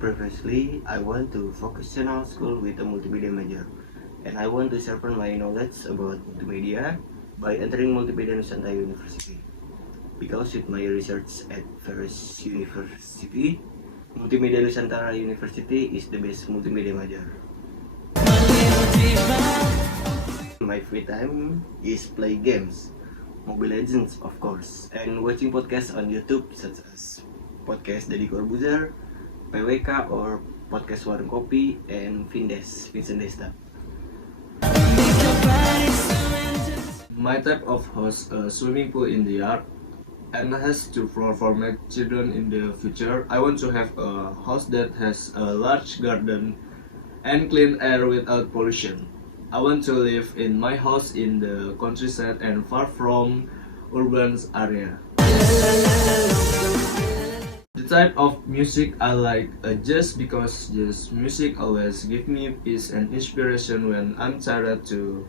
previously, I went to vocational school with a multimedia major, and I want to sharpen my knowledge about multimedia by entering Multimedia Nusantara University. Because with my research at various university, Multimedia Nusantara University is the best multimedia major. My free time is play games, Mobile Legends of course, and watching podcasts on YouTube such as podcast Deddy Corbuzier, PWK or podcast Warung Kopi, and Vincent Desta. My type of house a swimming pool in the yard and has two floors for my children in the future. I want to have a house that has a large garden and clean air without pollution. I want to live in my house in the countryside and far from urban area. The type of music I like jazz because jazz music always give me peace and inspiration when I'm tired to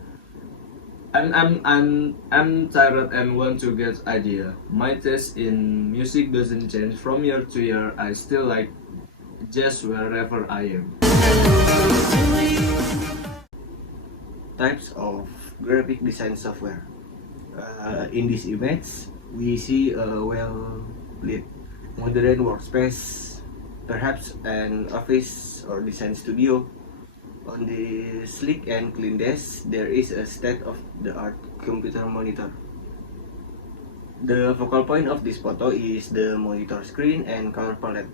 I'm tired and want to get idea. My taste in music doesn't change from year to year. I still like jazz wherever I am. Types of graphic design software. In this image, we see a well-lit modern workspace, perhaps an office or design studio. On the sleek and clean desk, there is a state-of-the-art computer monitor. The focal point of this photo is the monitor screen and color palette.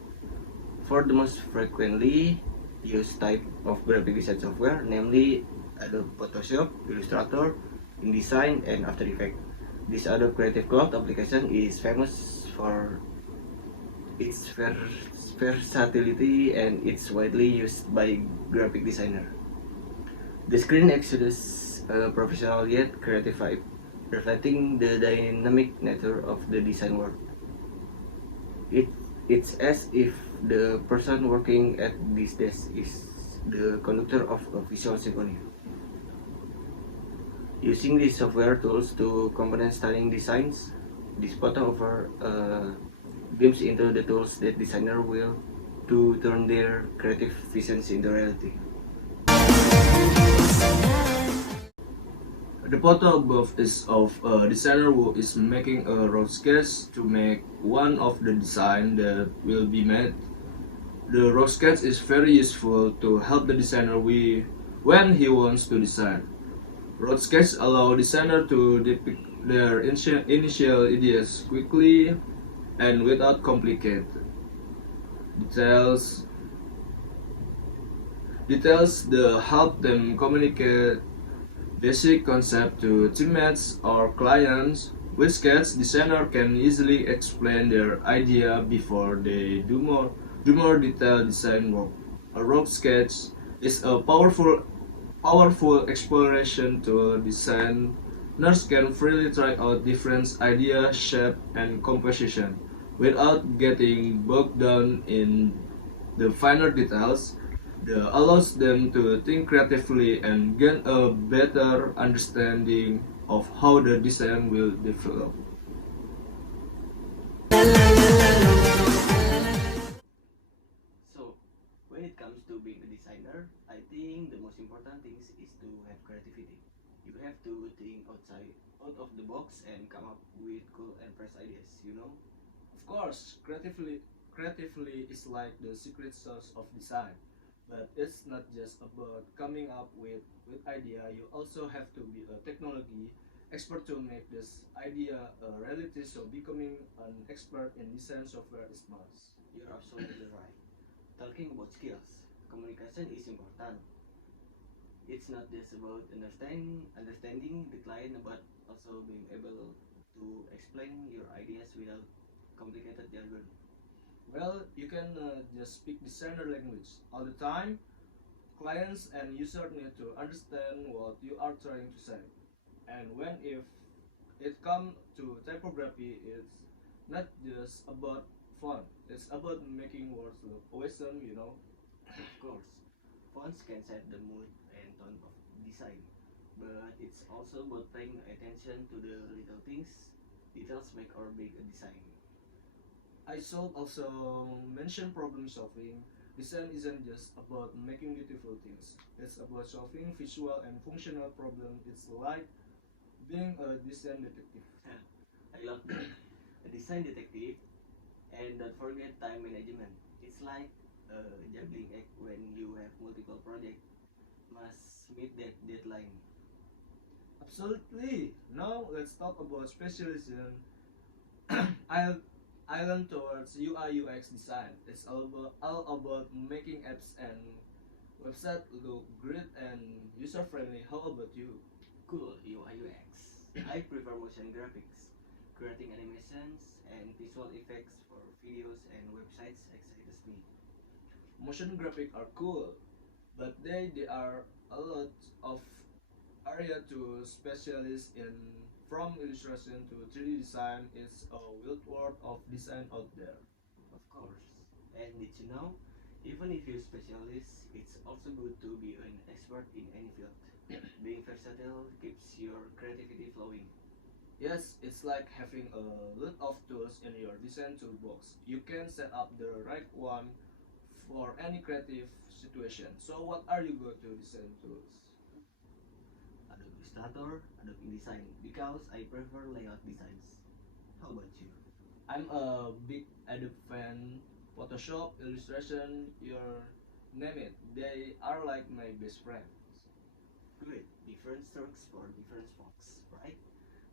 For the most frequently used type of graphic design software, namely Adobe Photoshop, Illustrator, InDesign, and After Effects. This Adobe Creative Cloud application is famous for its versatility and it's widely used by graphic designer. The screen exudes a professional yet creative vibe, reflecting the dynamic nature of the design work. It's as if the person working at this desk is the conductor of a visual symphony. Using these software tools to component stunning designs, this photo offers a glimpse into the tools that designer will to turn their creative visions into reality. The photo above is of a designer who is making a rough sketch to make one of the design that will be made. The rough sketch is very useful to help the designer when he wants to design. Rough sketches allow designer to depict their initial ideas quickly and without complicated details. Details that help them communicate basic concept to teammates or clients. With sketch, designer can easily explain their idea before they do more detailed design work. A rough sketch is a powerful exploration tool. Designers can freely try out different ideas, shape, and composition without getting bogged down in the finer details. That allows them to think creatively and gain a better understanding of how the design will develop. So, when it comes to being a designer, I think the most important thing is to have creativity. You have to think out of the box and come up with cool and fresh ideas. Of course, creatively is like the secret sauce of design. But it's not just about coming up with idea. You also have to be a technology expert to make this idea a reality. So becoming an expert in design software is must. You're absolutely right. Talking about skills, communication is important. It's not just about understanding the client, but also being able to explain your ideas without complicated jargon. Well, you can just speak designer language all the time. Clients and users need to understand what you are trying to say. And when if it comes to typography, it's not just about font. It's about making words look awesome. Of course, fonts can set the mood and tone of design, but it's also about paying attention to the little things. Details make or break a design. I should also mention problem solving. Design isn't just about making beautiful things. It's about solving visual and functional problems. It's like being a design detective. I love that. A design detective, and don't forget time management. It's like a juggling act when you have multiple projects. Must meet that deadline. Absolutely. Now let's talk about specialization. I'll I learned towards UI UX design. It's all about making apps and website look great and user friendly. How about you? Cool, UI UX. I prefer motion graphics. Creating animations and visual effects for videos and websites excites me. Motion graphic are cool, but they are a lot of area to specialize in. From illustration to 3D design is a wild world of design out there. Of course. And did you know? Even if you're specialist, it's also good to be an expert in any field. Being versatile keeps your creativity flowing. Yes, it's like having a lot of tools in your design toolbox. You can set up the right one for any creative situation. So what are you going to design tools? Adobe Illustrator, Adobe InDesign, because I prefer layout designs. How about you? I'm a big Adobe fan. Photoshop, illustration, your name it. They are like my best friends. Good. Different strokes for different folks, right?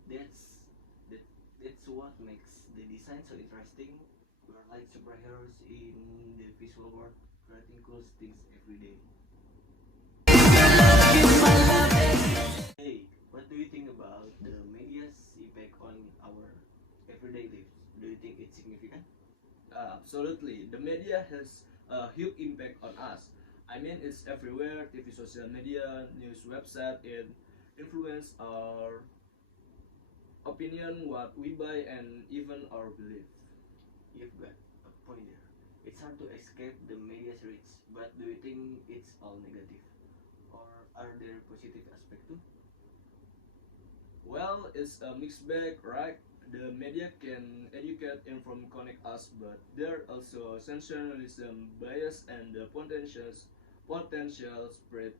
That's that, that's what makes the design so interesting. We're like superheroes in the visual world, creating cool things every day. Hey, what do you think about the media's impact on our everyday lives? Do you think it's significant? Absolutely. The media has a huge impact on us. I mean, it's everywhere. TV, social media, news website, it influence our opinion, what we buy, and even our belief. You've got a point there. It's hard to escape the media's reach, but do you think it's all negative? Or are there positive aspects too? Well, it's a mixed bag, right? The media can educate, inform, connect us, but there also sensationalism, bias, and the potential spread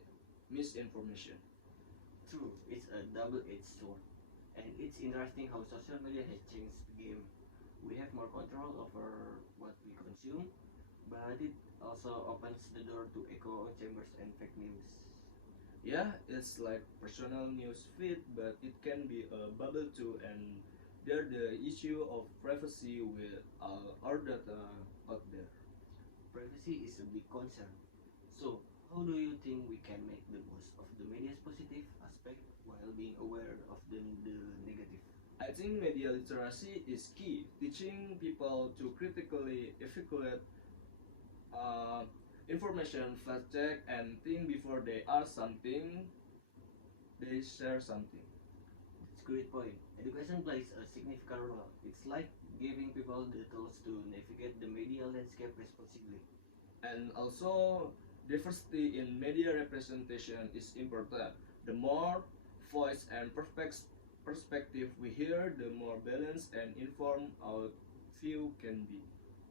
misinformation. True, it's a double-edged sword. And it's interesting how social media has changed the game. We have more control over what we consume, but it also opens the door to echo chambers and fake news. Yeah, it's like personal news feed, but it can be a bubble too, and there the issue of privacy with our data out there. Privacy is a big concern. So, how do you think we can make the most of the media's positive aspect while being aware of the negative? I think media literacy is key, teaching people to critically evaluate uh, information, fact check, and think before they ask something, they share something. That's a great point. Education plays a significant role. It's like giving people the tools to navigate the media landscape responsibly. And also, diversity in media representation is important. The more voice and perspective we hear, the more balanced and informed our view can be.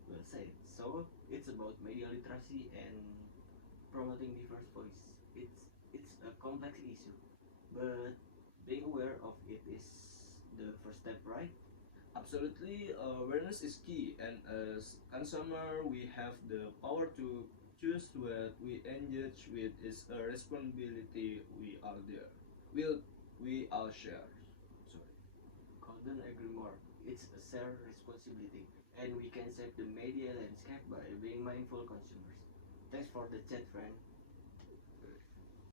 Well said. So, it's about media literacy and promoting diverse voice. It's a complex issue, but being aware of it is the first step, right? Absolutely, awareness is key, and as consumer, we have the power to choose what we engage with. Is a responsibility we are there. Will we all share? Sorry. Couldn't agree more. It's a shared responsibility, and we can shape the media landscape by being mindful consumers. Thanks for the chat, friend.